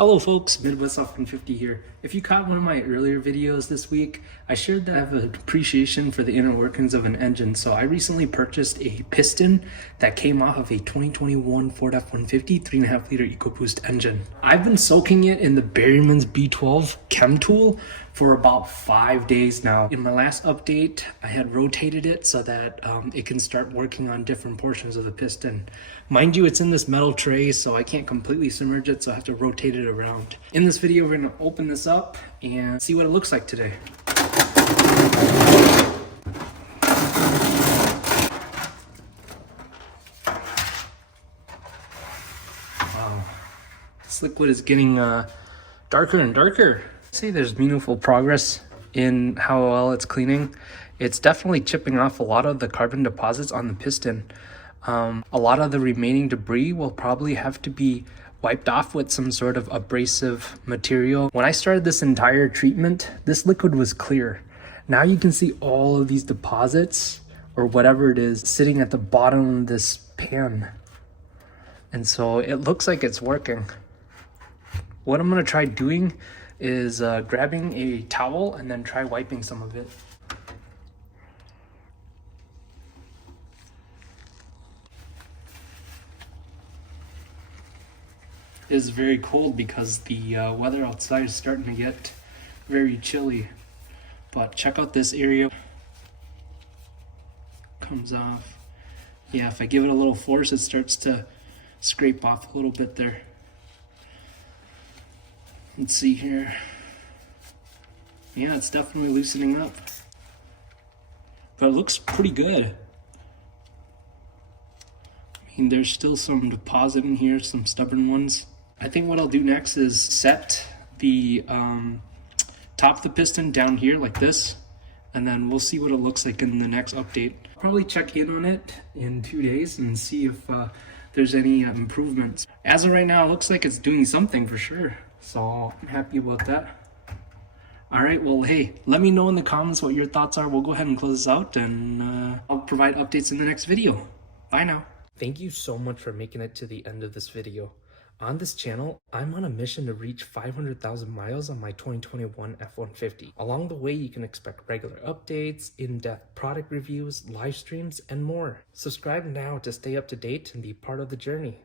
Hello folks, Midwest Off 150 here. If you caught one of my earlier videos this week, I shared that I have an appreciation for the inner workings of an engine. So I recently purchased a piston that came off of a 2021 Ford F-150 3.5 liter EcoBoost engine. I've been soaking it in the Berryman's B12 Chemtool for about 5 days now. In my last update, I had rotated it so that it can start working on different portions of the piston. Mind you, it's in this metal tray, so I can't completely submerge it, so I have to rotate it around. In this video, we're gonna open this up and see what it looks like today. Wow, this liquid is getting darker and darker. I'd say there's meaningful progress in how well it's cleaning. It's definitely chipping off a lot of the carbon deposits on the piston. A lot of the remaining debris will probably have to be wiped off with some sort of abrasive material. When I started this entire treatment, this liquid was clear. Now you can see all of these deposits or whatever it is sitting at the bottom of this pan. And so it looks like it's working. What I'm gonna try doing is grabbing a towel and then try wiping some of it. It is very cold because the weather outside is starting to get very chilly. But check out this area. Comes off. Yeah, if I give it a little force, it starts to scrape off a little bit there. Let's see here. Yeah, it's definitely loosening up. But it looks pretty good. I mean, there's still some deposit in here, some stubborn ones. I think what I'll do next is set the top of the piston down here like this, and then we'll see what it looks like in the next update. Probably check in on it in 2 days and see if there's any improvements. As of right now, it looks like it's doing something for sure, so I'm happy about that. All right, well, hey, let me know in the comments what your thoughts are. We'll go ahead and close this out, and I'll provide updates in the next video. Bye now. Thank you so much for making it to the end of this video. On this channel, I'm on a mission to reach 500,000 miles on my 2021 F-150. Along the way, you can expect regular updates, in-depth product reviews, live streams, and more. Subscribe now to stay up to date and be part of the journey.